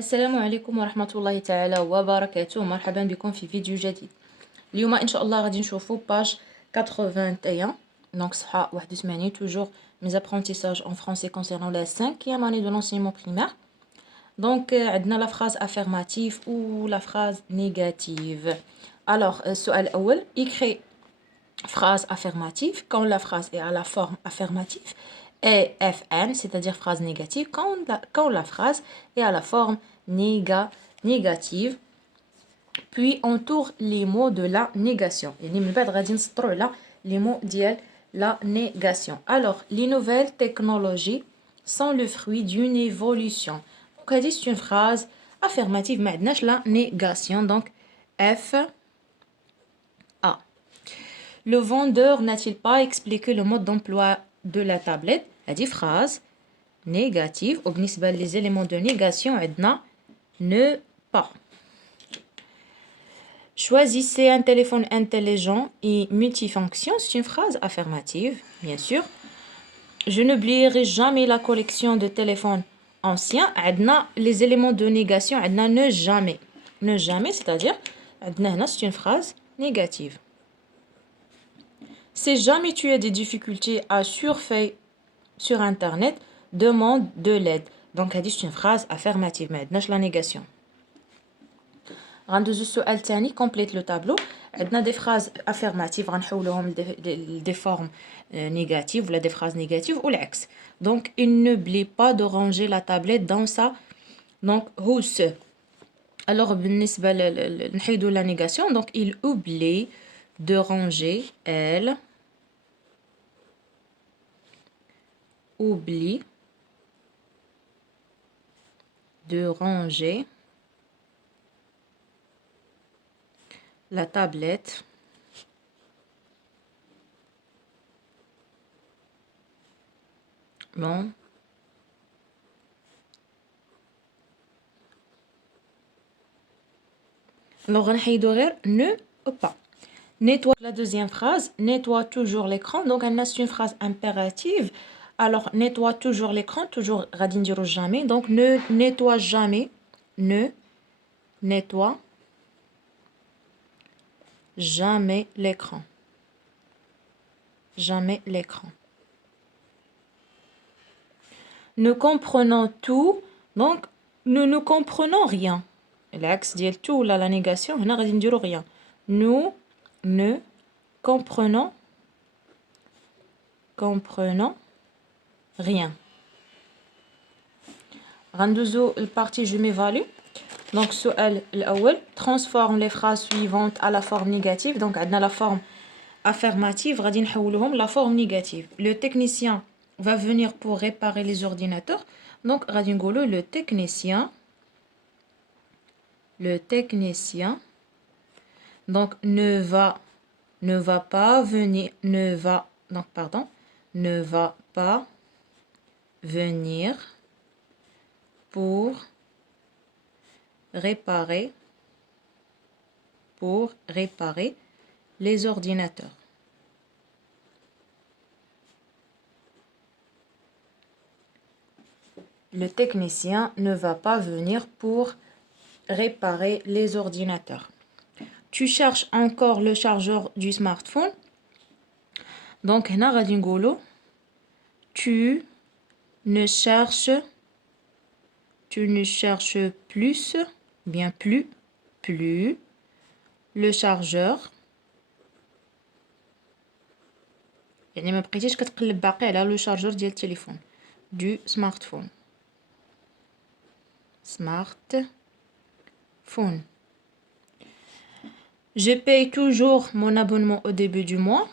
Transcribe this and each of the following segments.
السلام عليكم ورحمة الله تعالى وبركاته. مرحبا بكم في فيديو جديد. اليوم إن شاء الله غادي نشوفو باج 81 donc صفحة 81 toujours mes apprentissages en français concernant la 5e année de l'enseignement primaire. Donc عندنا la phrase affirmative ou la phrase négative. Alors السؤال الأول écrit phrase affirmative quand la phrase est à la forme affirmative et FN, c'est-à-dire phrase négative quand la phrase est à la forme négative. Puis entoure les mots de la négation. يعني من بعد غادي نسطروا على les mots ديال la négation. Alors, les nouvelles technologies sont le fruit d'une évolution. Donc, هذه c'est une phrase affirmative, ما عندناش la négation. Donc, F A. Le vendeur n'a-t-il pas expliqué le mode d'emploi de la tablette? هذه phrase négative. وبالنسبة les éléments de négation عندنا ne pas. Choisissez un téléphone intelligent et multifonction. C'est une phrase affirmative, bien sûr. Je n'oublierai jamais la collection de téléphones anciens. عندنا les éléments de négation. عندنا ne jamais. Ne jamais, c'est-à-dire, عندنا هنا c'est une phrase négative. Si jamais tu as des difficultés à surfer sur Internet, demande de l'aide. Donc, c'est une phrase affirmative. Mais عندناش la négation. غندوزو السؤال الثاني complète le tableau. عندنا des phrases affirmatives غنحولوهم des formes négatives ولا des phrases négatives والعكس. Donc il n'oublie pas de ranger la tablette dans sa donc housse. Alors بالنسبة نحيدو la négation, donc il oublie de ranger, elle oublie de ranger la tablette bon alors غنحيدو غير ne pas. Nettoie la deuxième phrase, nettoie toujours l'écran. Donc c'est une phrase impérative. Alors nettoie toujours l'écran, toujours غادي نديرو jamais. Donc ne nettoie jamais, ne nettoie jamais l'écran. Jamais l'écran. Nous comprenons tout, donc nous ne comprenons rien. L'axe ديال tout ولا la négation هنا غادي نديرو rien. Nous ne comprenons rien. غندوزو البارتي je m'évalue. Donc السؤال الأول transforme les phrases suivantes à la forme négative. Donc عندنا la forme affirmative غادي نحولوهم la forme négative. Le technicien va venir pour réparer les ordinateurs. Donc غادي نقولو le technicien donc ne va pas venir pour réparer les ordinateurs. Le technicien ne va pas venir pour réparer les ordinateurs. Tu cherches encore le chargeur du smartphone. Donc هنا غادي نقولو tu ne cherches plus le chargeur. يعني ما بقيتيش كتقلب باقي على le chargeur ديال التليفون du smartphone. Je paye toujours mon abonnement au début du mois.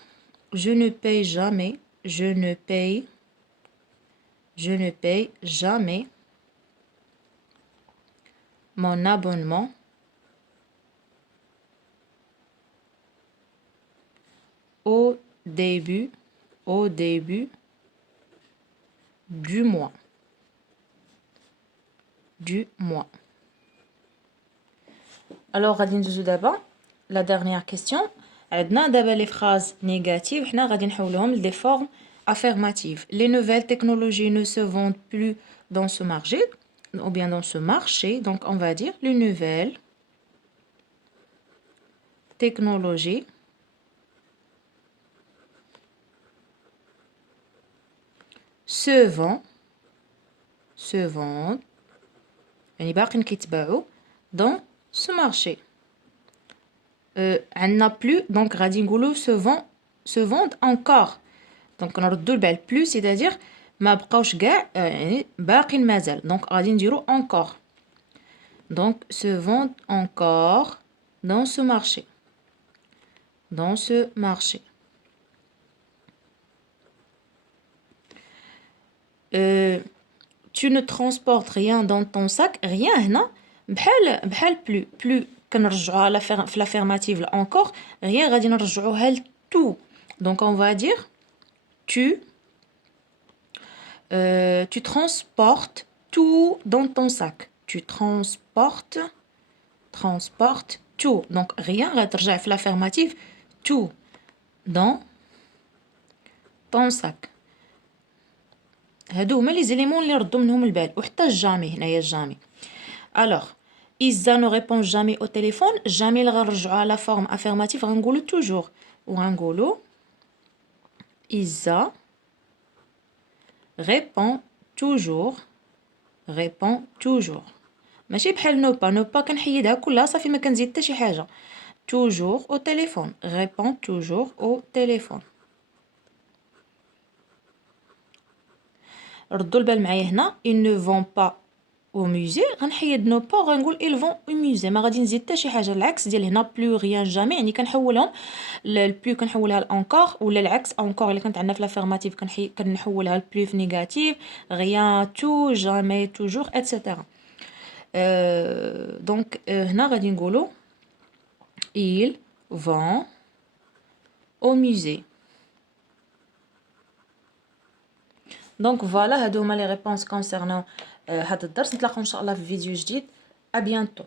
Je ne paye jamais mon abonnement au début du mois. Alors غادي ندوزو دابا la dernière question. عندنا دابا les phrases négatives حنا غادي نحولوهم des formes affirmatives. Les nouvelles technologies ne se vendent plus dans ce marché. ou bien dans ce marché. Donc, on va dire les nouvelles technologies se vendent يعني باقين كيتباعوا dans ce marché. عندنا plus donc غادي نقولوا se vendent encore. donc نردوا البال plus c'est-à-dire ما بقاوش كاع يعني باقين مازال. donc غادي نديروا encore. donc se vendent encore dans ce marché. dans ce marché. Tu ne transportes rien dans ton sac. rien هنا بحال plus كنرجعوها على في l'affirmative encore. rien غادي نرجعوها ل tout. donc on va dire tu transportes tout dans ton sac. tu transportes tout. donc rien غترجع في l'affirmative tout dans ton sac. هادو هما لي زيليمون اللي ردوا منهم البال. وحتى جامي هنايا جامي. alors Isa ne répond jamais au téléphone. jamais اللي غنرجعوها على forme affirmative غنقولوا toujours. وغنقولوا Isa répond toujours. ماشي بحال نو با كنحيدها كلها صافي ما كنزيد حتى شي حاجه. toujours au téléphone. répond toujours au téléphone. ردوا البال معايا هنا ils ne vont pas au musée. غنحيد نو با غنقول ils vont au musée. ما غادي نزيد حتى شي حاجه. العكس ديال هنا plus rien jamais يعني كنحولهم البلو كنحولها لانكور ولا العكس انكور اللي كانت عندنا في لافيرماتيف كنحولها لبلو في نيجاتيف. rien tout jamais toujours etc. دونك هنا غادي نقولوا ils vont au musée. دونك فوالا هادو هما لي ريبونس كونسيرنون هاد الدرس. نتلاقاو ان شاء الله في فيديو جديد. ا بيانتو.